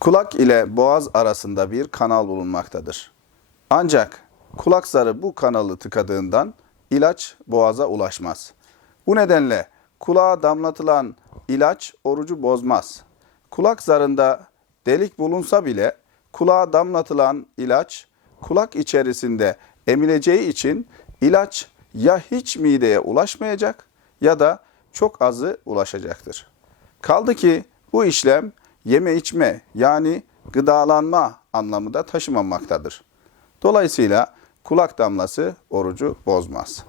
Kulak ile boğaz arasında bir kanal bulunmaktadır. Ancak kulak zarı bu kanalı tıkadığından ilaç boğaza ulaşmaz. Bu nedenle kulağa damlatılan ilaç orucu bozmaz. Kulak zarında delik bulunsa bile kulağa damlatılan ilaç kulak içerisinde emileceği için ilaç ya hiç mideye ulaşmayacak ya da çok azı ulaşacaktır. Kaldı ki bu işlem yeme içme yani gıdalanma anlamı da taşımamaktadır. Dolayısıyla kulak damlası orucu bozmaz.